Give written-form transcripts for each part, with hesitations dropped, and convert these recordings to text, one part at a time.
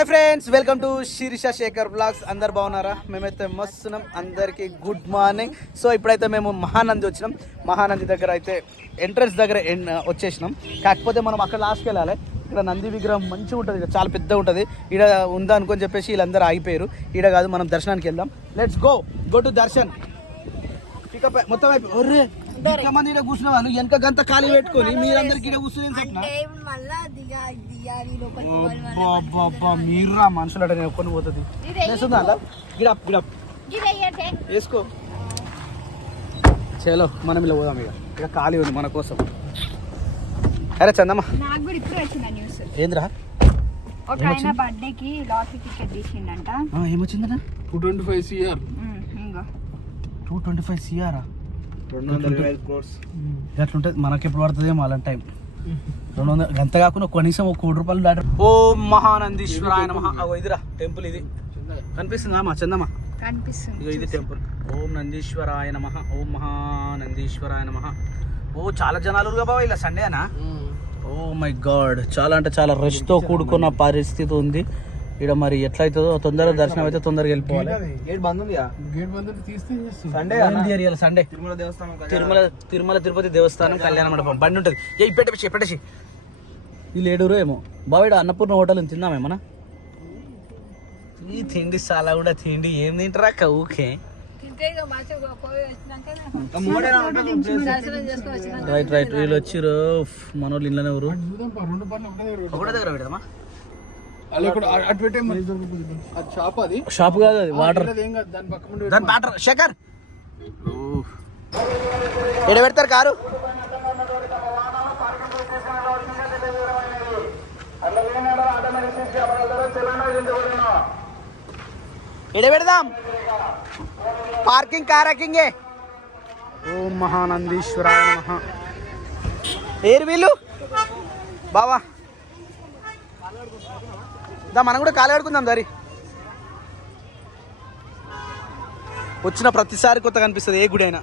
Hi friends, welcome to Sirisha Sekhar blogs. అందరు బాగున్నారా? మేమైతే మస్తున్నాం. అందరికీ గుడ్ మార్నింగ్. సో ఇప్పుడైతే మేము మహానంది వచ్చినాం. మహానంది దగ్గర అయితే ఎంట్రన్స్ దగ్గర వచ్చేసినాం. కాకపోతే మనం అక్కడ లాస్ట్కి వెళ్ళాలి. ఇక్కడ నంది విగ్రహం మంచిగా ఉంటుంది, చాలా పెద్దగా ఉంటుంది. ఈడ ఉందా అనుకొని చెప్పేసి వీళ్ళందరూ ఆగిపోయారు. ఈడ కాదు, మనం దర్శనానికి వెళ్దాం. Let's go to darshan. Pickup మొత్తం అయిపోయి మంది కూర్చున్న వాళ్ళు వెనక గంట ఖాళీ పెట్టుకొని మీరందరికి కూర్చుని మీరురా మనుషులు అంటే నేను ఒక్కని పోతుంది వేసుకో. చలో మనం ఇలా పోదాం. ఇక ఖాళీ ఉంది మన కోసం. అరే చందమ్మా, ఏంద్రా ఏమొచ్చిందన్నా? 225 CR. 225 CR. 225 crores. ఎట్లుంటుంది మనకి? ఎప్పుడు పడుతుందేమో అలాంటి టైం. 200 గంత కాకుండా కనీసం ₹1 కోటి దాటారు. ఓం మహానందీశ్వరాయ నమః. ఇదిరా టెంపుల్, ఇది కనిపిస్తుందా మా చందమ్మ? కనిపిస్తుంది. ఇది టెంపుల్. ఓం నందీశ్వరాయ నమః. ఓం మహానందీశ్వరాయ నమః. ఓ చాలా జనాలు బాబా, ఇలా సండే అనా? ఓ మై గాడ్, చాలా అంటే చాలా రష్ తో కూడుకున్న పరిస్థితి ఉంది ఇక్కడ. మరి ఎట్లయితుందో తొందరగా దర్శనం అయితే తొందరగా వెళ్ళిపోవాలి. సండే తిరుమల తిరుపతి దేవస్థానం కళ్యాణ మండపం బండి ఉంటుంది. పెట్టేసి ఈ లేడూరు ఏమో బావిడ అన్నపూర్ణ హోటల్ తిందామేమన్నా? ఈ తిండి చాలా కూడా తిండి ఏం తింటారా ఊకే. రైట్ వీళ్ళు వచ్చిర్రు మన వాళ్ళు. ఇంట్లోనే ఊరు ఒకటే దగ్గర పెడదామా? షాప్ కాదు అది, వాటర్. శేఖర్ ఎడ పెడతారు కారు? ఎడ పెడదాం? పార్కింగ్ కారాకింగే. ఓం మహానందీశ్వరాయ నమః. ఏరు వీళ్ళు బావా, మనం కూడా కాలు ఆడుకుందాం. దారి వచ్చిన ప్రతిసారి కొత్తగా అనిపిస్తుంది ఏ గుడి అయినా.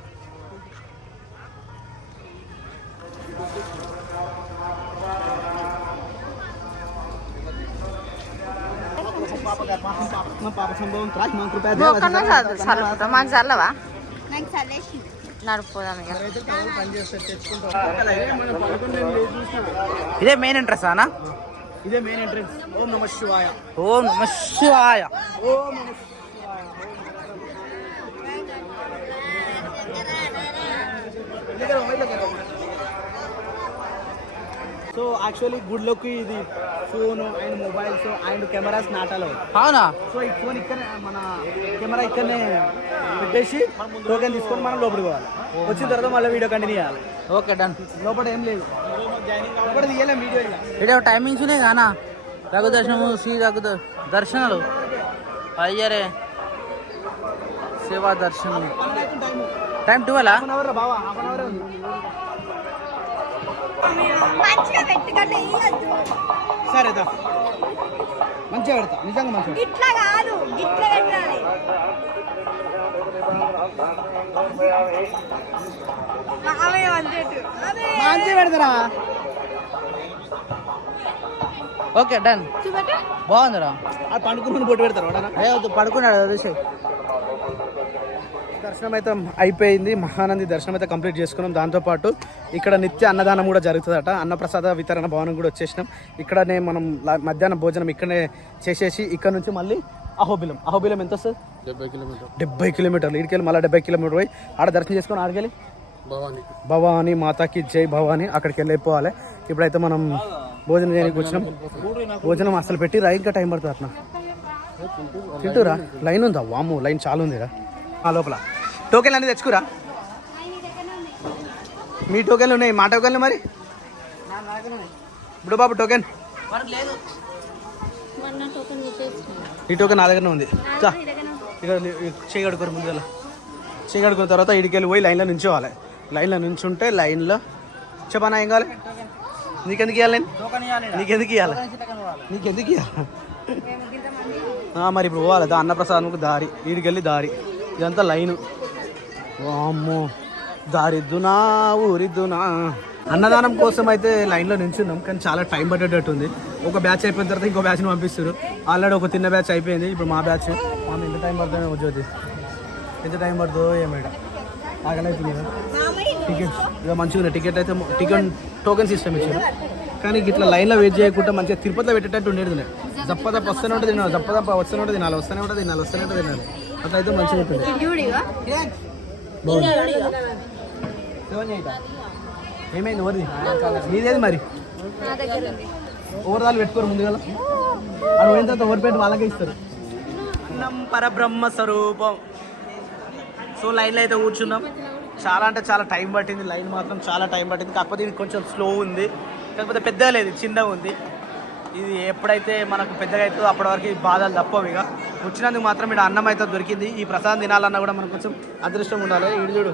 ఇదే మెయిన్ ఎంట్రన్స్ అనా? ఇదే మెయిన్ ఎంట్రన్స్. ఓం నమః శివాయ. ఓం నమః శివాయ. ఓం నమః శివాయ. సో యాక్చువల్లీ గుడిలోకి ఇది phone and mobiles and cameras నాటాలో. అవునా? సో ఈ ఫోన్ ఇక్కడ, మన కెమెరా ఇక్కడనే పెట్టేసి టోకెన్ తీసుకొని మనం లోపలికి పోవాలి. వచ్చిన తర్వాత మళ్ళీ వీడియో కంటిన్యూ చేయాలి. Okay done. లోపల ఏం లేదు, లోపల తీయలేం వీడియో. వీడియో టైమింగ్స్ ఉన్నాయి కానా? రఘు దర్శనము, శ్రీ రఘు దర్శనాలు అయ్యారే, సేవా దర్శనం. టైం 12. బావా సరేదా, మంచిగా పెడతా. నిజంగా మంచిగా మంచిగా పెడతారా? Okay done. బాగుందిరా. అది పండుకుని బొట్టు పెడతారు. పడుకున్నాడు అదే. దర్శనం అయితే అయిపోయింది. మహానంది దర్శనం అయితే కంప్లీట్ చేసుకున్నాం. దాంతోపాటు ఇక్కడ నిత్య అన్నదానం కూడా జరుగుతుందట. అన్నప్రసాద వితరణ భవనం కూడా వచ్చేసినాం. ఇక్కడనే మనం మధ్యాహ్నం భోజనం ఇక్కడనే చేసేసి ఇక్కడ నుంచి మళ్ళీ అహోబిలం ఎంత వస్తుంది? 70 కిలోమీటర్లు. ఇక్కడికి మళ్ళీ 70 కిలోమీటర్ పోయి ఆడ దర్శనం చేసుకొని ఆడికెళ్ళి భవానీ మాతాకి జై భవానీ అక్కడికి వెళ్ళిపోవాలి. ఇప్పుడైతే మనం భోజనం చేయడానికి వచ్చినాం. భోజనం అసలు పెట్టిరా? ఇంకా టైం పడుతుంది అట్లా. తింటురా? లైన్ ఉందా? వాము లైన్ చాలా ఉందిరా. లోపల టోకెన్లు అన్నీ తెచ్చుకురా. మీ టోకెన్లు ఉన్నాయి, మా టోకెన్లు మరి? ఇప్పుడు బాబు టోకెన్, ఈ టోకెన్ నా దగ్గరనే ఉంది. ఇక చేయగడుకోరు. ముందుగా చేయగడుకున్న తర్వాత ఇడికెళ్ళి పోయి లైన్లో నుంచోవాలి. లైన్లో నుంచుంటే లైన్లో చెప్పనా ఏం కావాలి? నీకెందుకు ఇవ్వాలి? నీకెందుకు ఇవ్వాలి? మరి ఇప్పుడు పోవాలి అన్నప్రసాదంకు దారి. ఈడికెళ్ళి దారి ఇదంతా లైను. అమ్మో, దారిద్దునా ఊరిద్దునా. అన్నదానం కోసం అయితే లైన్లో నిల్చున్నాం, కానీ చాలా టైం పట్టేటట్టుంది. ఒక బ్యాచ్ అయిపోయిన తర్వాత ఇంకో బ్యాచ్ని పంపిస్తారు. ఆల్రెడీ ఒక తిన్న బ్యాచ్ అయిపోయింది. ఇప్పుడు మా బ్యాచ్ మామ ఎంత టైం పడుతుందో జ్యోతి ఎంత టైం పడుతుందో ఏమైనా ఆగలవుతుంది కదా. టికెట్స్ ఇక మంచిగా టికెట్ అయితే టోకెన్ సిస్టమ్ ఇచ్చారు. కానీ ఇట్లా లైన్లో వెయిట్ చేయకుండా మంచిగా తిరుపతిలో పెట్టేటట్టు ఉండేది. జప్పదప్ప వస్తూనే ఉంటుంది తినాలి, జప్పదప్ప వస్తూనే ఉంటుంది తినాలి, వస్తూనే ఉంటుంది తినాలి, వస్తూనే ఉంటుంది తినాలి. అట్లా అయితే మంచిగా ఉంటుంది. ఏమైంది ఎవరిది మీదేది మరి ఓవరాల్ పెట్టుకోరు ముందుగా అది పోయిన తర్వాత ఓవర్ పెట్టి వాళ్ళకే ఇస్తారు. అన్నం పరబ్రహ్మ స్వరూపం. సో లైన్లో అయితే కూర్చున్నాం. చాలా అంటే చాలా టైం పట్టింది. లైన్ మాత్రం చాలా టైం పట్టింది. కాకపోతే ఇది కొంచెం స్లో ఉంది. కాకపోతే పెద్దగా లేదు, చిన్నగా ఉంది. ఇది ఎప్పుడైతే మనకు పెద్దగా అవుతుందో అప్పటి వరకు బాధలు తప్పవు. ఇక వచ్చినందుకు మాత్రం ఇక్కడ అన్నం అయితే దొరికింది. ఈ ప్రసాదం తినాలన్నా కూడా మనకు కొంచెం అదృష్టం ఉండాలి. వీడు చూడు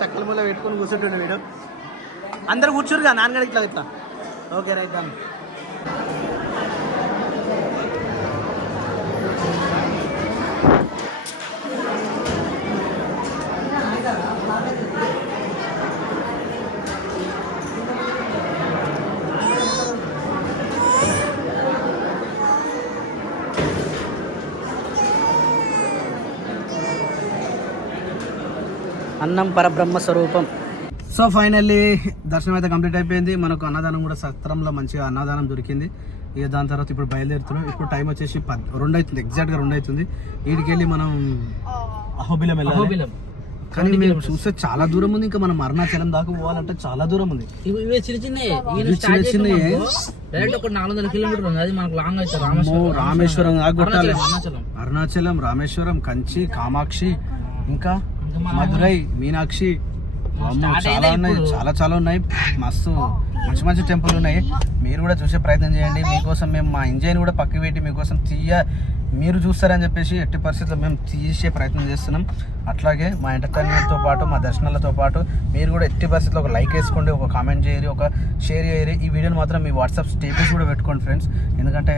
చక్కల ముళ్ళ పెట్టుకొని కూర్చుంటుండే వీడు. అందరు కూర్చోరుగా నాన్నగడికి ఇట్లా ఇట్లా. ఓకే రైట్ దాన్ని అన్నం పరబ్రహ్మ స్వరూపం. సో ఫైనల్లీ దర్శనం అయితే కంప్లీట్ అయిపోయింది. మనకు అన్నదానం కూడా సత్రంలో మంచిగా అన్నదానం దొరికింది. ఇక దాని తర్వాత ఇప్పుడు బయలుదేరుతున్నాం. ఇప్పుడు టైం వచ్చేసి 2 అవుతుంది, ఎగ్జాక్ట్గా 2 అవుతుంది. వీటికి వెళ్ళి మనం అహోబిలం వెళ్ళాలి. కానీ మీరు చూస్తే చాలా దూరం ఉంది. ఇంకా మనం అరుణాచలం దాకా పోవాలంటే చాలా దూరం ఉంది. రామేశ్వరం దాకా కొట్టాలి. అరుణాచలం, రామేశ్వరం, కంచి, కామాక్షి, ఇంకా మధురై, మీనాక్షి, చాలా ఉన్నాయి, చాలా ఉన్నాయి. మస్తు మంచి టెంపుల్ ఉన్నాయి. మీరు కూడా చూసే ప్రయత్నం చేయండి. మీకోసం మేము మా ఎంజాయ్ని కూడా పక్కకి పెట్టి మీకోసం మీరు చూస్తారని చెప్పేసి ఎట్టి పరిస్థితుల్లో మేము తీసే ప్రయత్నం చేస్తున్నాం. అట్లాగే మా ఎంటర్టైన్మెంట్తో పాటు మా దర్శనాలతో పాటు మీరు కూడా ఎట్టి పరిస్థితుల్లో ఒక లైక్ వేసుకోండి, ఒక కామెంట్ చేయరు, ఒక షేర్ చేయరు. ఈ వీడియోని మాత్రం మీ వాట్సాప్ స్టేటస్ కూడా పెట్టుకోండి ఫ్రెండ్స్. ఎందుకంటే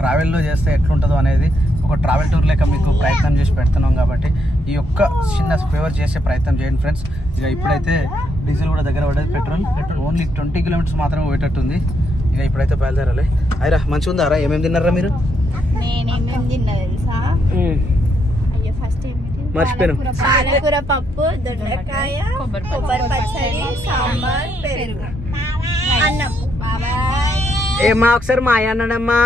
ట్రావెల్లో చేస్తే ఎట్లుంటుందో అనేది ఒక ట్రావెల్ టూర్ లెక్క మీకు ప్రయత్నం చేసి పెడుతున్నాం కాబట్టి ఈ ఒక్క చిన్న ఫేవర్ చేసే ప్రయత్నం చేయండి ఫ్రెండ్స్. ఇక ఇప్పుడైతే డీజిల్ కూడా దగ్గర పడేది. పెట్రోల్ ఓన్లీ 20 కిలోమీటర్స్ మాత్రమే పోయేటట్టుంది. ఇక ఇప్పుడైతే బయలుదేరాలి. అయిరా మంచిగా ఉందారా? ఏమేమి తిన్నారా మీరు? మర్చిపోయాను. పాలకూర పప్పు, దొండకాయ, కొబ్బరి పచ్చడి, సాంబార్, పెరుగు, అన్నం. ఏమా ఒకసారి మాయ అన్నాడమ్మా.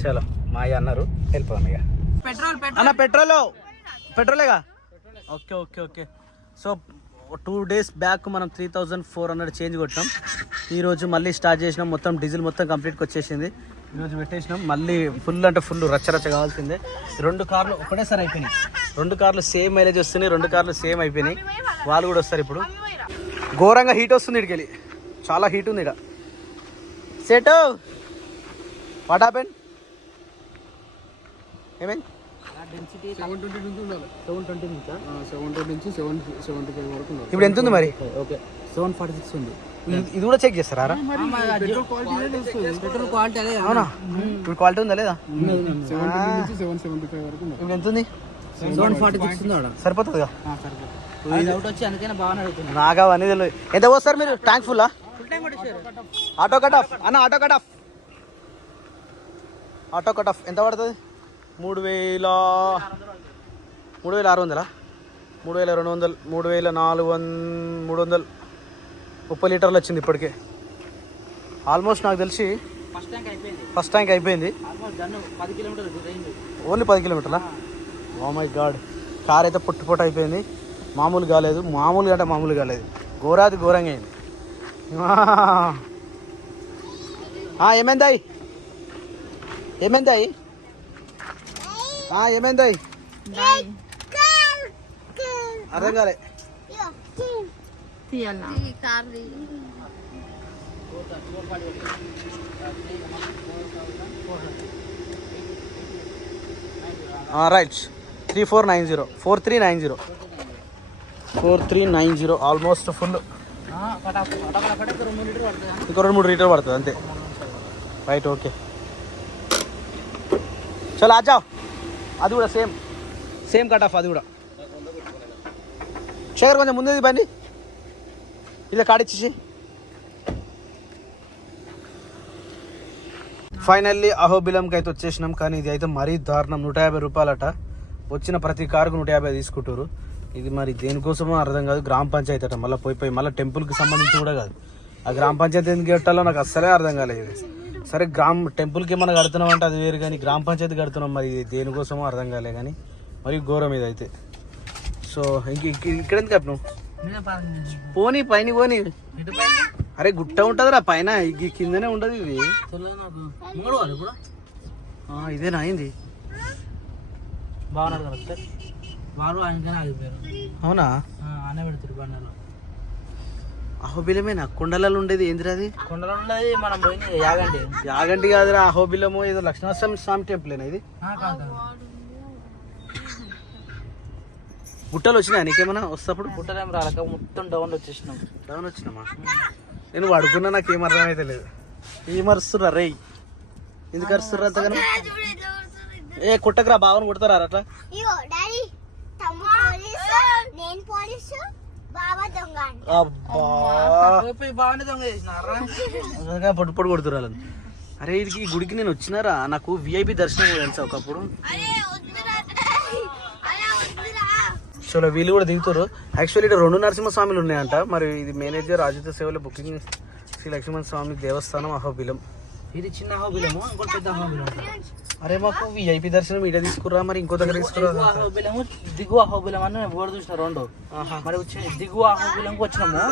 చలో మాయ అన్నారు, వెళ్ళిపోదాం ఇక. అన్న పెట్రోలేగా. ఓకే. సో 2 days బ్యాక్ మనం 3400 చేంజ్ కొట్టినాం. ఈరోజు మళ్ళీ స్టార్ట్ చేసినాం. మొత్తం డీజిల్ మొత్తం కంప్లీట్గా వచ్చేసింది. ఈరోజు పెట్టేసినాం. మళ్ళీ ఫుల్ అంటే ఫుల్ రచ్చ కావాల్సిందే. 2 కార్లు ఒకటేసారి అయిపోయినాయి. 2 కార్లు సేమ్ మైలేజ్ వస్తున్నాయి. 2 కార్లు సేమ్ అయిపోయినాయి. వాళ్ళు కూడా వస్తారు ఇప్పుడు. ఘోరంగా హీట్ వస్తుంది ఇక్కడికి. చాలా హీట్ ఉంది ఇక్కడ. Set what happen? ఏమైంది? ఇప్పుడు ఎంత ఉంది మరి? 746 ఉంది. ఇది కూడా చెక్ చేస్తారా? పెట్రోల్ క్వాలిటీ అదే. అవునా? ఇప్పుడు క్వాలిటీ ఉందా లేదా? ఇప్పుడు ఎంత ఉంది? 746 సరిపోతుందిగా. నాకు అవన్నీ తెలియదు. ఎంత పోస్తారు మీరు? Tank full? Auto cut off అన్న. ఆటో కట్ ఆఫ్ ఎంత పడుతుంది? 3600, 3200, 3,400, 30 లీటర్లు వచ్చింది ఇప్పటికే. ఆల్మోస్ట్ నాకు తెలిసి ఫస్ట్ ట్యాంక్ అయిపోయింది. ఓన్లీ 10 కిలోమీటర్లా? Oh my god. కార్ అయితే పొట్టు అయిపోయింది. మామూలు కాలేదు. ఘోరంగా అయింది. ఏమైందాయి? అర్థం కాలే. రైట్. 4390 almost full. ఇంకో 2-3 లీటర్ పడుతుంది అంతే. Right okay. చలో ఆజావ్. అది కూడా సేమ్ కట్ ఆఫ్. అది కూడా శేఖర్ కొంచెం ముందు బండి ఇలా కాడిచ్చేసి ఫైనల్లీ అహోబిలంకి అయితే వచ్చేసినాం. కానీ ఇది అయితే మరీ దారుణం, 150 రూపాయలట. వచ్చిన ప్రతి కారుకు 150 తీసుకుంటారు. ఇది మరి దేనికోసమో అర్థం కాదు. గ్రామ పంచాయతీ అట, మళ్ళీ పోయి మళ్ళీ టెంపుల్కి సంబంధించి కూడా కాదు. ఆ గ్రామ పంచాయతీ ఎందుకు కట్టాలో నాకు అస్సలే అర్థం కాలేదు. సరే టెంపుల్కి ఏమన్నా కడుతున్నాం అంటే అది వేరు, కానీ గ్రామ పంచాయతీ కడుతున్నాం మరి దేనికోసమో అర్థం కాలే. కానీ మరి ఘోరం ఇది అయితే. సో ఇక్కడ ఎందుకు కట్టినావు? పోనీ పైన పోనీ. అరే గుట్ట ఉంటుందిరా పైన, ఈ కిందనే ఉండదు ఇది. ఇదేనా అయింది? బాగున్నాడు కదా సార్, వారు ఆయనకనే ఆగిపోయారు. అవునా? ఆనే పెడతారు బండలో. అహోబిలమేనా? కొండలలో ఉండేది ఏందిరా అది? కొండలో ఉన్నది మనం పోయింది యాగండి. యాగంటి కాదురా, అహోబిలము ఏదో లక్ష్మణస్వామి స్వామి టెంపులేనా ఇది? కాదు, గుట్టలు వచ్చినాయా నీకేమన్నా వస్తప్పుడు? పుట్టలేం రాలక మొత్తం డౌన్ వచ్చేసినాం. డౌన్ వచ్చినామా? నేను పడుకున్నా, నాకు ఏం అర్థమైతే లేదు. ఏం అరుస్తుర్రా రే? ఎందుకు అరుస్తుర్రా అంతగానో? ఏ కుట్టకరా, బావని కొడతారా అట్లా? బాగానే దొంగ చేసినారా? పొట్టు పొట్టు కొడుతురా. అరే ఇది ఈ గుడికి నేను వచ్చినారా, నాకు విఐపి దర్శనం తెలుసా ఒకప్పుడు. సో వీళ్ళు కూడా దిగుతారు. యాక్చువల్లీ ఇక్కడ 2 నరసింహస్వామిలు ఉన్నాయంట. మరి ఇది మేనేజర్ రాజుత సేవల బుకింగ్ శ్రీ లక్ష్మణ స్వామి దేవస్థానం అహోబిలం. ఇది చిన్న అహోబిలము, ఇంకోటి పెద్ద అహోబిలం. అరే మాకు విఐపి దర్శనం ఇక్కడ తీసుకురా, మరి ఇంకో దగ్గర తీసుకురా. అహోబిలము దిగువ అహోబిలం అని ఓడి చూసిన 2. మరి దిగువ అహోబిలంకి వచ్చినాము.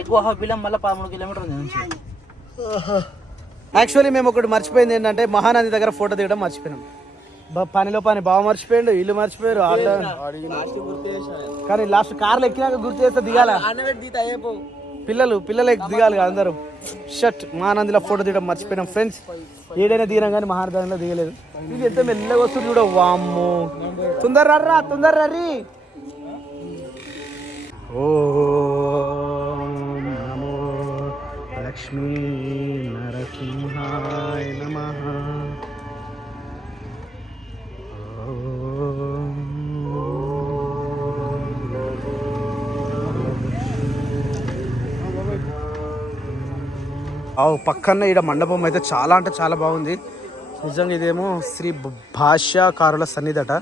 ఎగువ అహోబిలం మళ్ళీ 13 కిలోమీటర్ల నుంచి. యాక్చువల్లీ మేము ఒకటి మర్చిపోయింది ఏంటంటే, మహానది దగ్గర ఫోటో దిగడం మర్చిపోయినాం. పనిలో పని బాగా మర్చిపోయిండు, ఇల్లు మర్చిపోయారు. కానీ లాస్ట్ కార్లు ఎక్కినాక గుర్తు చేస్తే దిగాల. పిల్లలు దిగాలి కదా అందరూ. షట్ మహానందిలో ఫోటో దిగడం మర్చిపోయినాం ఫ్రెండ్స్. ఏడైనా దిగినాం కానీ మహానదిలో దిగలేదు. ఇది ఎంత మెల్లగా వస్తుంది చూడ. వామ్మో, తొందర్రా తొందర్రీ. ఓం నమో లక్ష్మీ నరసింహాయ నమః. పక్కన ఈడ మండపం అయితే చాలా అంటే చాలా బాగుంది నిజంగా. ఇదేమో శ్రీ భాష్యకారుల సన్నిధట,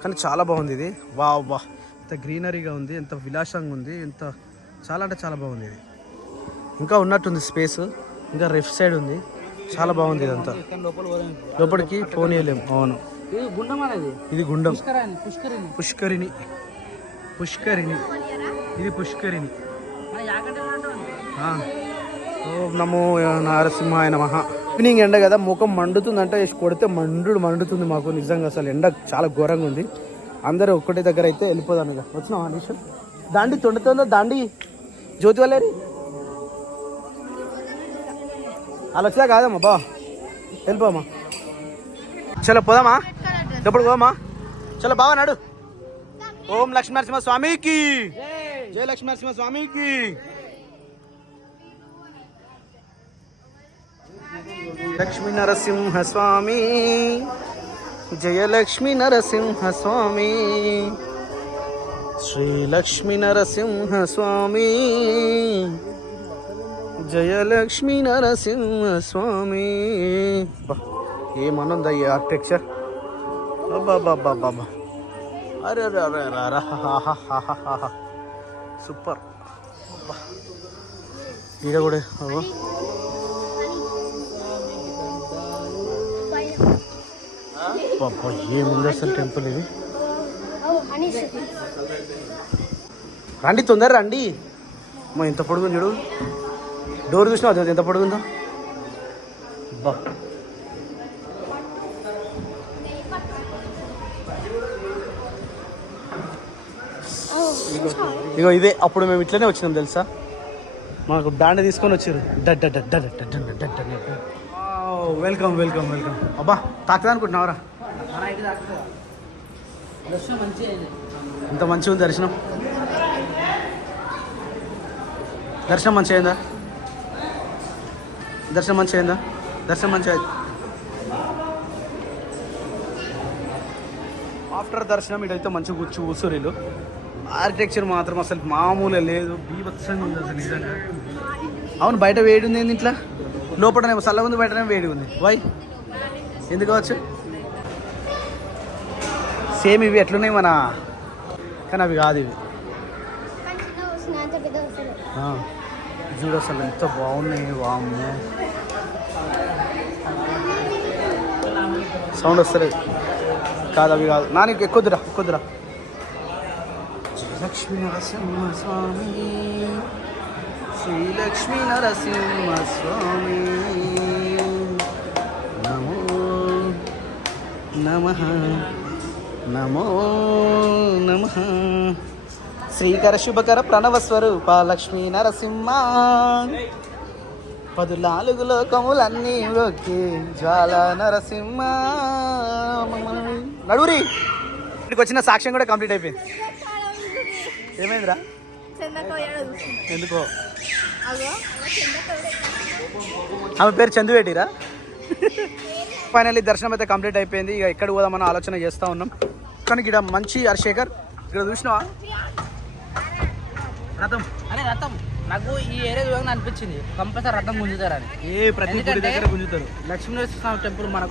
కానీ చాలా బాగుంది ఇది. వా ఎంత గ్రీనరీగా ఉంది, ఎంత విలాసంగా ఉంది, ఎంత చాలా అంటే చాలా బాగుంది ఇది. ఇంకా ఉన్నట్టుంది స్పేస్, ఇంకా లెఫ్ట్ సైడ్ ఉంది. చాలా బాగుంది ఇదంతా. లోపలికి పోనీయలేము. అవును, ఇది గుండం. పుష్కరిణి ఇది పుష్కరిణి. ఓం నమో నరసింహాయ నమః. ఈవినింగ్ ఎండ కదా, ముఖం మండుతుంది. అంటే కొడితే మండుతుంది మాకు నిజంగా. అసలు ఎండ చాలా ఘోరంగా ఉంది. అందరూ ఒక్కటి దగ్గర అయితే వెళ్ళిపోదాం. ఇక వచ్చినావా నిషం? దాండి తొండుతుందో దాండి జ్యోతి వాళ్ళేరి అలా వచ్చా కాదమ్మా. బా వెళ్ళిపోమా, చలో పోదామా? ఎప్పుడు పోమా? చలో బావా నాడు. ఓం లక్ష్మీ నరసింహ స్వామికి జయ. లక్ష్మీ నరసింహ స్వామికి లక్ష్మీ నరసింహ స్వామి జయ. లక్ష్మీ నరసింహ స్వామి శ్రీ లక్ష్మీ నరసింహ స్వామి జయ. లక్ష్మీ నరసింహ స్వామి. ఏమనుందా ఈ ఆర్కిటెక్చర్? బాబా అరే సూపర్. ఈడ కూడా ఏముంది అసలు టెంపుల్ ఇది. రండి తొందర రండి. మా ఎంత పొడుగుంది చూడు. డోర్ చూసినావు అది ఎంత పొడుగుందో. బా ఇగో ఇదే. అప్పుడు మేము ఇట్లనే వచ్చినాం తెలుసా. మాకు బ్యాండ్ తీసుకొని వచ్చారు. వెల్కమ్. అబ్బా తాకుదా అనుకుంటున్నావరా? ఇంత మంచిగా ఉంది దర్శనం. మంచిగా అయిందా? దర్శనం మంచిగా ఆఫ్టర్ దర్శనం ఇటైతే మంచిగా కూర్చోరీలు. ఆర్కిటెక్చర్ మాత్రం అసలు మామూలే లేదు, బీభత్సంగా ఉంది అసలు నిజంగా. అవును, బయట వేడి ఉంది ఏంది ఇంట్లో? లోపలనేమో చల్లగా ఉంది, బయటనే వేడి ఉంది. వై ఎందుకు కావచ్చు? సేమ్ ఇవి ఎట్లున్నాయి మన, కానీ అవి కాదు ఇవి. చూడు అసలు ఎంత బాగున్నాయి. వామ్మో సౌండ్ వస్తలేదు. కాదు అవి కాదు. నా నీకు ఎక్కువద్దురా ఎక్కువద్దురా. లక్ష్మీ నరసింహ స్వామి, శ్రీ లక్ష్మీ నరసింహ స్వామి, నమో నమః నమో నమః. శ్రీకర శుభకర ప్రణవ స్వరూప లక్ష్మీ నరసింహ, 14 లోకములన్నీ ఒకే జ్వాల నరసింహ. నడువురి. ఇక్కడికి వచ్చిన సాక్ష్యం కూడా కంప్లీట్ అయిపోయింది. ఏమైందిరా? ఎందుకో ఆమె పేరు చందు పెట్టిరా. ఫైనల్లీ దర్శనం అయితే కంప్లీట్ అయిపోయింది. ఇక ఎక్కడ పోదామని ఆలోచన చేస్తూ ఉన్నాం. కానీ ఇక్కడ మంచి హర్షేఖర్ ఇక్కడ చూసినావా రథం? అరే రథం నాకు ఈ ఏరియా చూడంగా అనిపించింది కంపల్సరీ రథం గుంజుతారని. ప్రతి గుడి దగ్గర గుంజుతారు. లక్ష్మీనరసింహ టెంపుల్ మన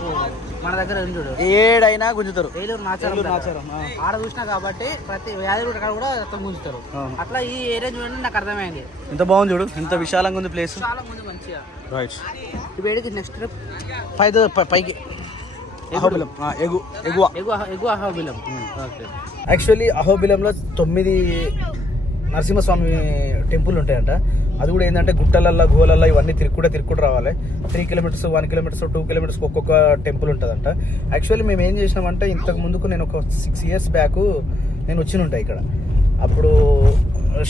దగ్గర ఉంది చూడు, ఏడైనా గుంజుతారు. ఏలూరు నాచారం ఆడ చూసినా కాబట్టి ప్రతి యాదగిరి కాడ కూడా రథం గుంజుతారు. అట్లా ఈ ఏరియా చూడండి నాకు అర్థమైంది. ఎంత బాగుంది చూడు, ఎంత విశాలంగా ఉంది ప్లేస్. చాలా ఉంది మంచిగా. రైట్. ఈ వేడికి నెక్స్ట్ ట్రిప్ పైకి అహోబిలం, ఎగువ అహోబిలం. యాక్చువల్లీ అహోబిలంలో 9 నరసింహస్వామి టెంపుల్ ఉంటాయంట. అది కూడా ఏంటంటే గుట్టలల్లో గుహలల్లో ఇవన్నీ తిరుక్కుంటూ రావాలి. 3 కిలోమీటర్స్ 1 కిలోమీటర్స్ 2 కిలోమీటర్స్ ఒక్కొక్క టెంపుల్ ఉంటుందంట. యాక్చువల్లీ మేము ఏం చేసినామంటే ఇంతకు ముందుకు నేను ఒక 6 years బ్యాక్ నేను వచ్చినుంటా ఇక్కడ. అప్పుడు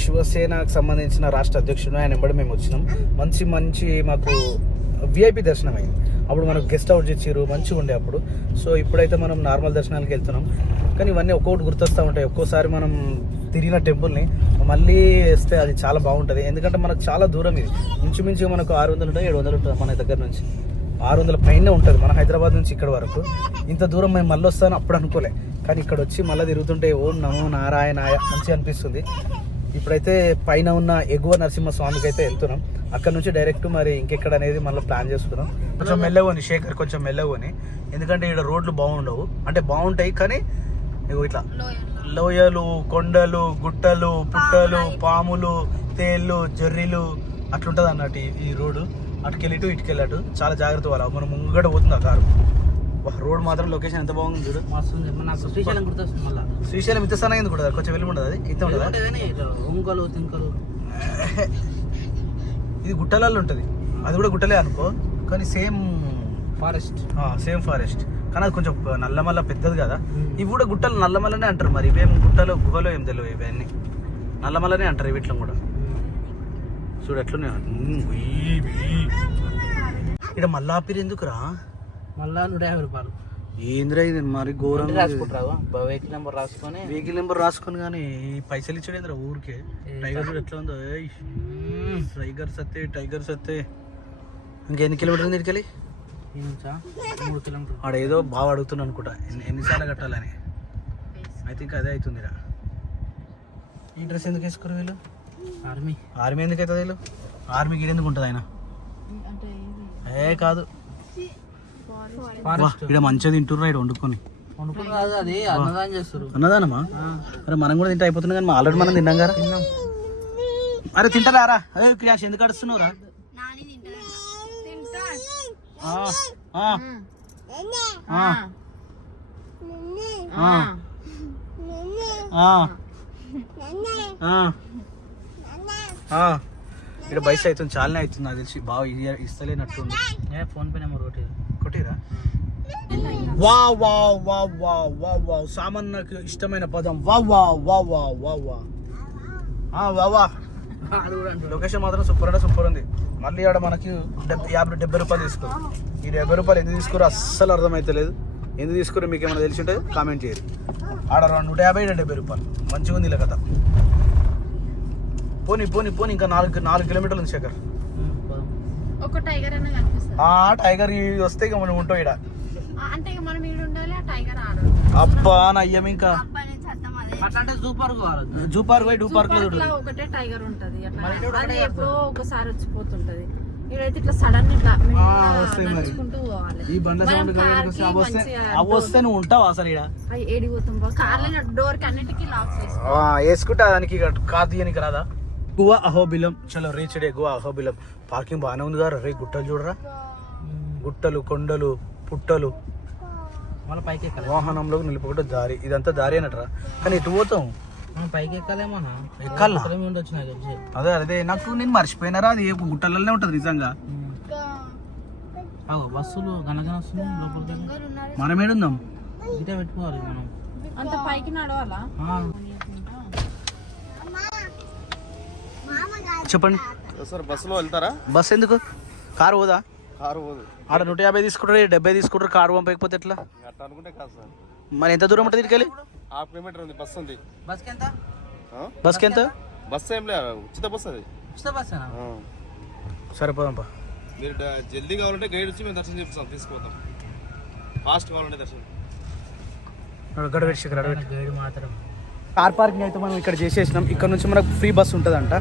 శివసేనకు సంబంధించిన రాష్ట్ర అధ్యక్షుడు ఆయన వెంబడి మేము వచ్చినాం. మంచి మాకు విఐపి దర్శనం అయింది. అప్పుడు మనకు గెస్ట్ హౌస్ ఇచ్చారు, మంచిగా ఉండే అప్పుడు. సో ఇప్పుడైతే మనం నార్మల్ దర్శనానికి వెళ్తున్నాం. కానీ ఇవన్నీ ఒక్కొక్కటి గుర్తొస్తూ ఉంటాయి. ఒక్కోసారి మనం తిరిగిన టెంపుల్ని మళ్ళీ వేస్తే అది చాలా బాగుంటుంది. ఎందుకంటే మనకు చాలా దూరం ఇది. ఇంచుమించు మనకు 600 ఉంటాయి 700 ఉంటుంది మన దగ్గర నుంచి. 600 పైన ఉంటుంది మన హైదరాబాద్ నుంచి ఇక్కడ వరకు. ఇంత దూరం మేము మళ్ళీ వస్తాను అప్పుడు అనుకోలే. కానీ ఇక్కడ వచ్చి మళ్ళీ తిరుగుతుంటే ఓం నమో నారాయణాయ మంచిగా అనిపిస్తుంది. ఇప్పుడైతే పైన ఉన్న ఎగువ నరసింహ స్వామికి అయితే వెళ్తున్నాం. అక్కడ నుంచి డైరెక్ట్ మరి ఇంకెక్కడ అనేది మళ్ళీ ప్లాన్ చేస్తున్నాం. కొంచెం మెల్లగోని శేఖర్, కొంచెం మెల్లగోని. ఎందుకంటే ఇక్కడ రోడ్లు బాగుండవు, అంటే బాగుంటాయి కానీ ఇట్లా లోయలు, కొండలు, గుట్టలు, పుట్టలు, పాములు, తేళ్ళు, జర్రీలు అట్లుంటుంది అన్నట్టు ఈ రోడ్డు. అటుకెళ్ళిటు ఇటుకెళ్ళటు చాలా జాగ్రత్త వాళ్ళ. మనం ముంగట పోతుంది ఆ కారు. రోడ్ మాత్రం లొకేషన్ ఎంత బాగుంది చూడు. నాకు శ్రీశైలం గుర్తొస్తుంది. మళ్ళీ శ్రీశైలం ఇంత సన్న ఎందుకు ఉంటుంది? కొంచెం వెళ్ళి ఉంటుంది అది ఇంత ఉంటుంది. ఒంకలు తింకలు ఇది గుట్టలలో ఉంటుంది. అది కూడా గుట్టలే అనుకో, కానీ సేమ్ ఫారెస్ట్. కానీ అది కొంచెం నల్లమల్ల పెద్దది కదా. ఇవి కూడా గుట్టలు నల్లమల్లనే అంటారు. మరి ఇవేం గుట్టలో గుహలో ఏం తెలియదు. ఇవన్నీ నల్లమల్లనే అంటారు వీటిలో కూడా. చూడు ఎట్లున్నాయి. ఇక్కడ మల్లాపిరి ఎందుకురా? మళ్ళా 150 రూపాయలు. ఏంద్రా ఇది మరి ఘోరంగా రాసుకుంటావా? వెహికల్ నెంబర్ రాసుకొని కానీ పైసలు ఇచ్చాడు ఏంద్రా ఊరికే. టైగర్ చూడు ఎట్లా ఉందో. టైగర్ సత్తే ఇంకెన్ని కిలోమీటర్లు తిరిగి 3 కిలోమీటర్లు. ఆడేదో బాగా అడుగుతున్నా అనుకుంటా ఎన్నిసార్లు కట్టాలని. ఐ థింక్ అదే అవుతుందిరా. ఈ డ్రెస్ ఎందుకు వేసుకోరు వీళ్ళు? ఆర్మీ ఎందుకు అవుతుంది వీళ్ళు? ఆర్మీకి ఎందుకు ఉంటుంది ఆయన? కాదు ఇక్కడ మంచిగా తింటుర్రా ఇక్కడ వండుకొని. అది అన్నదానం చేస్తారు. అన్నదానమా? అరే మనం కూడా తింటే అయిపోతుంది కానీ ఆల్రెడీ మనం తిన్నాం కదా. అరే తింటారా? క్రియాష్ ఎందుకు అడుస్తున్నావురా? ఇక్కడ బైస్ అవుతుంది, చాలానే అవుతుంది నాకు తెలిసి. బాగా ఇస్తలేనట్టుంది. ఫోన్ పే నెంబర్ కొట్టిరా. వా వా వా వా వా వా సామాన్యకు ఇష్టమైన పదం వా వా వా వా వా వా వా. లొకేషన్ మాత్రం సూపర్ ఉంది. మళ్ళీ ఆడ మనకి 70 రూపాయలు తీసుకోరు. ఈ 70 రూపాయలు ఎందుకు తీసుకోరు అస్సలు అర్థమైతలేదు. ఎందుకు తీసుకోరు మీకు ఏమైనా తెలిసి ఉంటే కామెంట్ చేయరు. ఆడ 150 70 రూపాయలు మంచిగా ఉంది ఇలా కదా. పోనీ ఇంకా 4 కిలోమీటర్లు ఉంది శేఖర్. ఒక టైగర్ అన్న కనిపిస్తుంది. టైగర్ వస్తే ఇక మనం ఉంటాం ఇక్కడ. అంటే ఇక మనం ఇక్కడ ఉండాలి, ఆ టైగర్ ఆడ. అబ్బా నయ్యం ఇంకా అట్లా జూ పార్క్ ఒకటే టైగర్ ఉంటది. అట్లా అది ఎప్పుడో ఒకసారి వచ్చిపోతుంటది. ఇక్కడైతే ఇట్లా సడన్ ఇట్లా వస్తాయి మరి. నడుచుకుంటూ పోవాలి. ఈ బండ్ల మనం సౌండ్ కార్కి మంచిగా అవి వస్తే నువ్వు ఉంటావు అసలు ఇక్కడ ఏడిపోతాం కార్లో డోర్ కి అన్నిటికీ లాక్స్ వేస్తాం. వేసుకుంటా దానికి కార్ తీయనికి రాదా. గువా అహోబిలం చలో reach day guava Ahobilam. Parking బాగానే ఉంది కదా రే. గుట్టలు చూడరా, గుట్టలు, కొండలు, పుట్టలు, మళ్ళీ పైకి ఎక్కాలి. వాహనంలో నిలుపుకుంటే దారి. ఇదంతా దారి అనట్రా, కానీ ఎటు పోతాం? మనం పైకి ఎక్కాలేమో ఎక్కాలా? ఉండొచ్చు నాకు తెలిసి. అదే అదే నాకు నేను మర్చిపోయినారా, అది గుట్టలనే ఉంటది నిజంగా. బస్సులు గనగన వస్తున్నాయి లోపలికి. మనం ఏడుందాం? ఇదే పెట్టుకోవాలి మనం. అంత పైకి నడవాలా? చెప్పండి సార్ బస్సులో వెళ్తారా? బస్ ఎందుకు? కారు పోదా? కారు పోదు. ఆడ 150 తీసుకుంటారు, 70 తీసుకుంటారు. కారు పంపకపోతే ఎట్లా? అట్లా అనుకుంటే కాదు సార్. మరి ఎంత దూరం ఉంటుంది ఇటుకెళ్ళి? 1/2 కిలోమీటర్ ఉంది, బస్సు ఉంది. బస్కి ఎంత? బస్కి ఎంత? బస్సు ఏం లేదు, ఉచిత బస్సు అది. ఉచిత బస్సేనా? సరిపోదాంపా. మీరు జల్దీ కావాలంటే గైడ్ వచ్చి మేము దర్శనం చేపిస్తాం, తీసుకుపోతాం. ఫాస్ట్ కావాలంటే దర్శనం. గైడ్ మాత్రం. కార్ పార్కింగ్ అయితే మనం ఇక్కడ చేసేసినాం. ఇక్కడ నుంచి మనకు ఫ్రీ బస్ ఉంటుందంట.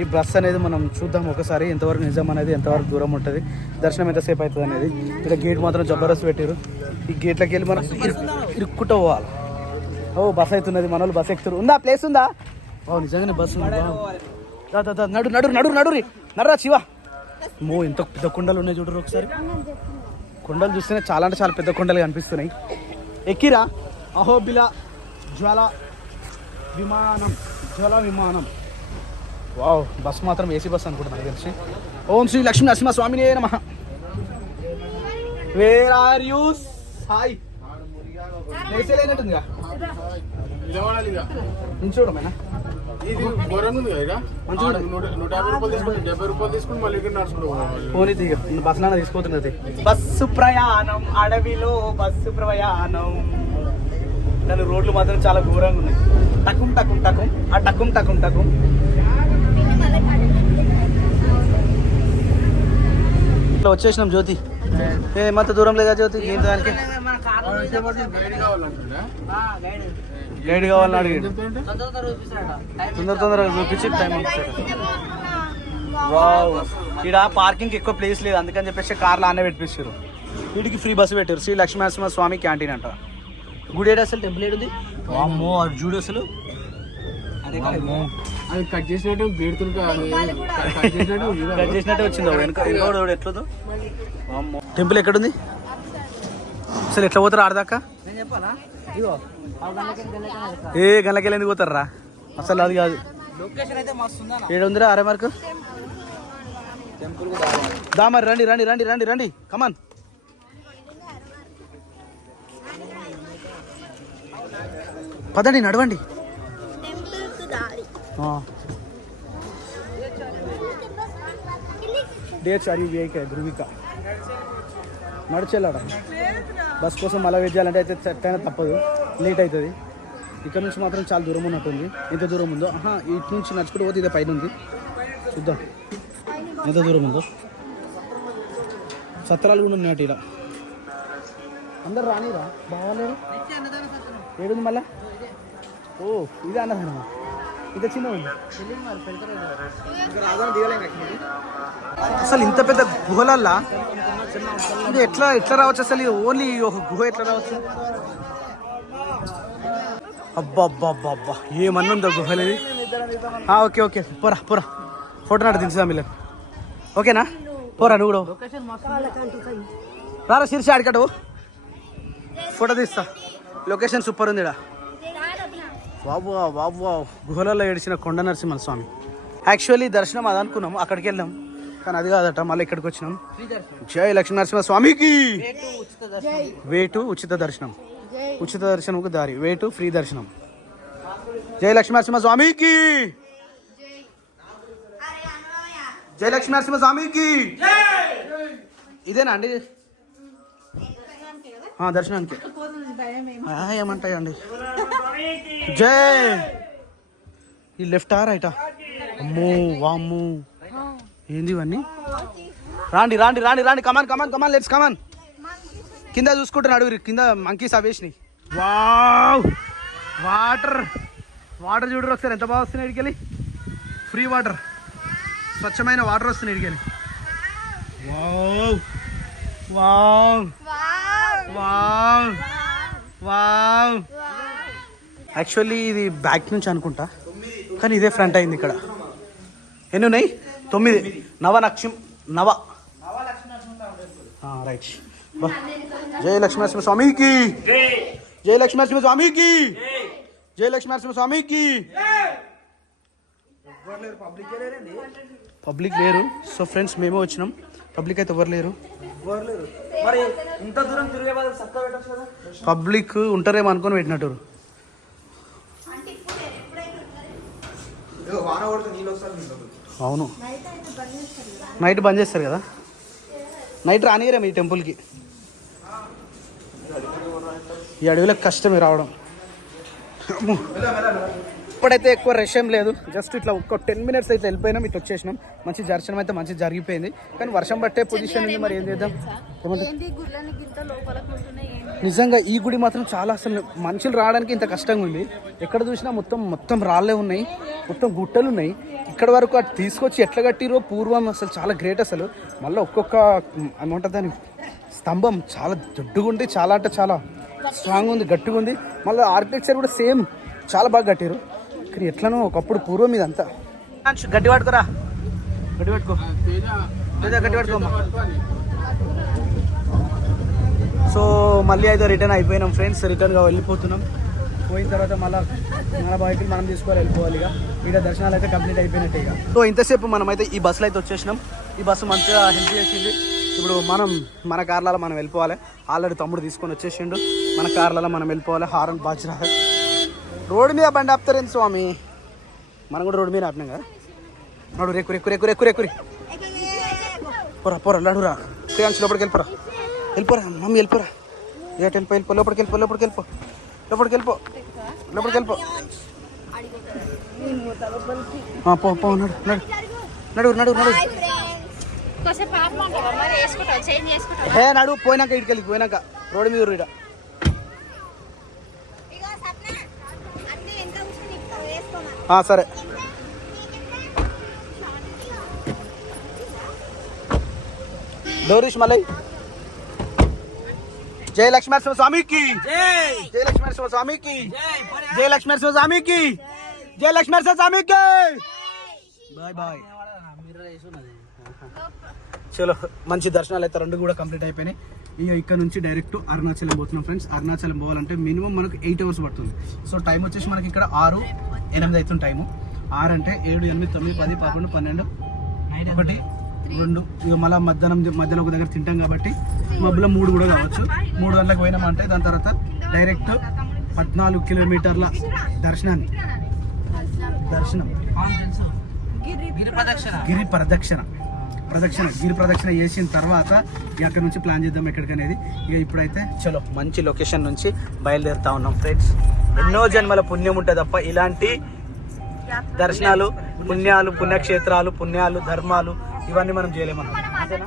ఈ బస్ అనేది మనం చూద్దాం ఒకసారి ఎంతవరకు నిజం అనేది, ఎంతవరకు దూరం ఉంటుంది, దర్శనం ఎంతసేపు అవుతుంది అనేది. ఇక్కడ గేట్ మాత్రం జబర్దస్త్ పెట్టారు. ఈ గేట్లోకి వెళ్ళి మనం ఇరుక్కుంటూ పోవాలి. ఓ బస్ అవుతున్నది, మన వాళ్ళు బస్ ఎక్కుతారు. ఉందా ప్లేస్ ఉందా? ఓ నిజంగానే బస్సు ఉంది. నడు నడు నడు నడు నడురా శివ. మో ఎంత పెద్ద కొండలు ఉన్నాయి చూడరు ఒకసారి. కొండలు చూస్తేనే చాలా అంటే చాలా పెద్ద కొండలు కనిపిస్తున్నాయి. ఎక్కిరా అహోబిల జ్వాల విమానం. వావ్, బస్ మాత్రం ఏసీ బస్ అనుకుంటున్నాను తెలిసి. ఓం శ్రీ లక్ష్మీ నరసింహ స్వామినే నమః. Where are you Sai? లేనట్టుందిగా చూడమేనా? పోనీ దిగ బస్సులో తీసుకుపోతున్నది. బస్సు ప్రయాణం అడవిలో, బస్సు ప్రయాణం. కానీ రోడ్లు మాత్రం చాలా ఘోరంగా ఉన్నాయి. టకుం టకుం టకుం, ఆ టకుం టకుం టకుం. ఇట్లా వచ్చేసినాం జ్యోతి. ఏమంత దూరం లేదా జ్యోతి? ఏం దానికి గైడ్ కావాలని అడిగాడు. తొందరగా చూపించి టైం వావ్. ఇక్కడ పార్కింగ్ ఎక్కువ ప్లేస్ లేదు, అందుకని చెప్పేసి కార్లు ఆనే పెట్టిస్తారు. వీటికి ఫ్రీ బస్సు పెట్టారు. శ్రీ లక్ష్మీ నరసింహ స్వామి క్యాంటీన్ అంట. గుడి ఏడు అసలు టెంపుల్ ఏడుంది? అమ్మో అది చూడు అసలు. అది కట్ చేసినట్టు కట్ చేసినట్టే వచ్చింది వెనక ఎట్లదో. అమ్మో టెంపుల్ ఎక్కడుంది అసలు? ఎట్లా పోతారు ఆడదాకా? నేను చెప్పాలా? ఏ గంటలకెళ్ళి ఎందుకు పోతారా? అసలు అది కాదు. లొకేషన్ అయితే మస్తు ఉందా? 700 అరే మార్కు. దా మరి రండి రండి రండి రండి రండి కమాన్. పదండి నడవండి. ధృవిక నడిచెళ్ళాడ బస్ కోసం అలా వెయిట్ చేయాలంటే అయితే చెట్టైనా తప్పదు, లేట్ అవుతుంది. ఇక్కడ నుంచి మాత్రం చాలా దూరం ఉన్నట్టుంది. ఎంత దూరం ఉందో? ఇటు నుంచి నడుచుకుంటూ పోతే ఇదే పైన ఉంది. చూద్దాం ఎంత దూరం ఉందో. సత్రాలు కూడా ఉన్నాయి ఇలా. అందరు రానిరా బాగాలేదు. ఏడుంది మళ్ళా? ఓ ఇదే అన్నదానం. ఇంత చిన్న ఉంది అసలు. ఇంత పెద్ద గుహలల్లా ఇది ఎట్లా రావచ్చు అసలు? ఓన్లీ ఒక గుహ ఎట్లా రావచ్చు? అబ్బా అబ్బా అబ్బా అబ్బా ఏమన్నుందో గుహలు ఇది. ఓకే ఓకే పోరా పోరా, ఫోటో నాటు దించుదాం ఇలా. ఓకేనా? పోరా నువ్వు కూడా రారా శీర్షి ఆడికటు ఫోటో తీస్తా. లొకేషన్ సూపర్ ఉంది. బాబు బాబు గుహలలో ఏడిచిన కొండ నరసింహ స్వామి. యాక్చువల్లీ దర్శనం అది అనుకున్నాము, అక్కడికి వెళ్ళాం కానీ అది కాదట, మళ్ళీ ఇక్కడికి వచ్చినాం. జై లక్ష్మీ నరసింహ స్వామికి. వేటు ఉచిత దర్శనం, ఉచిత దర్శనంకు దారి. వేటు ఫ్రీ దర్శనం. జై లక్ష్మీ నరసింహ స్వామికి. జై లక్ష్మీ నరసింహ స్వామికి. ఇదేనా అండి దర్శనానికి? ఏమంటాయండి? జై. ఈ లెఫ్టా రైటా? అమ్మో వామ్మో ఏంది ఇవన్నీ? రాండి రాండి రాండి రాండి కమాన్ కమాన్ కమాన్ లెట్స్ కమాన్. కింద చూసుకుంటున్నాడు కింద మంకీస్ అవేసినాయి. వావ్ వాటర్ వాటర్ చూడరు ఒకసారి ఎంత బాగా వస్తున్నాయి. ఇడికెళ్ళి ఫ్రీ వాటర్, స్వచ్ఛమైన వాటర్ వస్తున్నాయి ఇడికెళ్ళి. Wow wow wow wow. Actually ఇది బ్యాక్ నుంచి అనుకుంటా, కానీ ఇదే ఫ్రంట్ అయింది. ఇక్కడ ఎన్ని ఉన్నాయి? 9. నవ రైట్. జై లక్ష్మీనరసింహ స్వామికి, జై లక్ష్మీనరసింహ స్వామికి, జై లక్ష్మీనరసింహ స్వామికి. పబ్లిక్ లేరు. సో ఫ్రెండ్స్ మేమే వచ్చినాం, పబ్లిక్ అయితే ఎవరు లేరు. మరి ఇంత దూరం తిరిగే వాళ్ళు చక్కగా పెట్టచ్చు కదా. పబ్లిక్ ఉంటారేమో అనుకొని పెట్టినట్టు. అవును, నైట్ బంద్ చేస్తారు కదా. నైట్ రానియరే మీ టెంపుల్కి. ఈ అడవిలో కష్టమే రావడం. ఇప్పుడైతే ఎక్కువ రష్ ఏం లేదు, జస్ట్ ఇట్లా ఒక్క 10 minutes అయితే వెళ్ళిపోయినాం, ఇట్లా వచ్చేసినాం. మంచి దర్శనం అయితే మంచి జరిగిపోయింది, కానీ వర్షం పట్టే పొజిషన్ ఉంది. మరి ఏం చేద్దాం. నిజంగా ఈ గుడి మాత్రం చాలా, అసలు మనుషులు రావడానికి ఇంత కష్టంగా ఉంది. ఎక్కడ చూసినా మొత్తం రాళ్ళే ఉన్నాయి, మొత్తం గుట్టలు ఉన్నాయి. ఇక్కడ వరకు అటు తీసుకొచ్చి ఎట్లా కట్టిరో పూర్వం అసలు చాలా గ్రేట్. అసలు మళ్ళీ ఒక్కొక్క ఏమంటుంది దాని స్తంభం చాలా దొడ్డుగా ఉంది, చాలా అంటే చాలా స్ట్రాంగ్ ఉంది, గట్టిగా ఉంది. మళ్ళీ ఆర్కిటెక్చర్ కూడా సేమ్ చాలా బాగా కట్టారు. కానీ ఎట్లనో ఒకప్పుడు పూర్వం ఇదంతా. గట్టి పట్టుకోరా, గట్టి పట్టుకో, గట్టి పట్టుకోమ్మా. సో మళ్ళీ అయితే రిటర్న్ అయిపోయినాం ఫ్రెండ్స్, రిటర్న్గా వెళ్ళిపోతున్నాం. పోయిన తర్వాత మళ్ళీ మన బైకులు మనం తీసుకొని వెళ్ళిపోవాలి. ఇక దర్శనాలు అయితే కంప్లీట్ అయిపోయినట్టే. ఇక సో ఇంతసేపు మనం అయితే ఈ బస్సులో అయితే వచ్చేసినాం. ఈ బస్సు మంచిగా హెల్ప్ చేసింది. ఇప్పుడు మన కార్లలో మనం వెళ్ళిపోవాలి. ఆల్రెడీ తమ్ముడు తీసుకొని వచ్చేసిండు, మన కార్లలో మనం వెళ్ళిపోవాలి. హారన్ బాజ్రా రోడ్డు మీద బండి ఆపుతారేంటి స్వామి, మనం కూడా రోడ్డు మీద ఆపినాం కదా. నడు రేకురి పోరా లడురా ప్రియాంశ, లోపలికి వెళ్ళిపోరా మమ్మీ, వెళ్ళిపోరా. వెళ్ళిపో లోపలికి వెళ్ళిపో. పో నడు నడు పోయినాక ఇటుకెళ్ళి పోయినాక రోడ్డు మీద ఇడ. సరే డోరీష్ మలై. జై లక్ష్మీనరసింహ స్వామికి, జై లక్ష్మీనరసింహ స్వామికి, జై లక్ష్మీనరసింహ స్వామికి, జై లక్ష్మీనరసింహ స్వామికి. బాయ్. చలో మంచి దర్శనాలు అయితే 2 కూడా కంప్లీట్ అయిపోయినాయి. ఇక ఇక్కడ నుంచి డైరెక్ట్ అరుణాచలం పోతున్నాం ఫ్రెండ్స్. అరుణాచలం పోవాలంటే మినిమం మనకు 8 hours పడుతుంది. సో టైం వచ్చేసి మనకి ఇక్కడ 6-8 అవుతుంది టైము. 6 అంటే 7, 8, 9, 10, 11, 12, 1, 2. ఇక మళ్ళీ మధ్యలో ఒక దగ్గర తింటాం కాబట్టి మబ్బులో 3 కూడా కావచ్చు. 3 గంటలకు పోయినామంటే దాని తర్వాత డైరెక్ట్ 14 కిలోమీటర్ల దర్శనం గిరి ప్రదక్షిణ చేసిన తర్వాత అక్కడ నుంచి ప్లాన్ చేద్దాం ఎక్కడికనేది. ఇక ఇప్పుడైతే చలో మంచి లొకేషన్ నుంచి బయలుదేరుతా ఉన్నాం ఫ్రెండ్స్. ఎన్నో జన్మల పుణ్యం ఉంటుంది తప్ప ఇలాంటి దర్శనాలు, పుణ్యక్షేత్రాలు, ధర్మాలు ఇవన్నీ మనం చేయలేమన్నా, అంతేనా?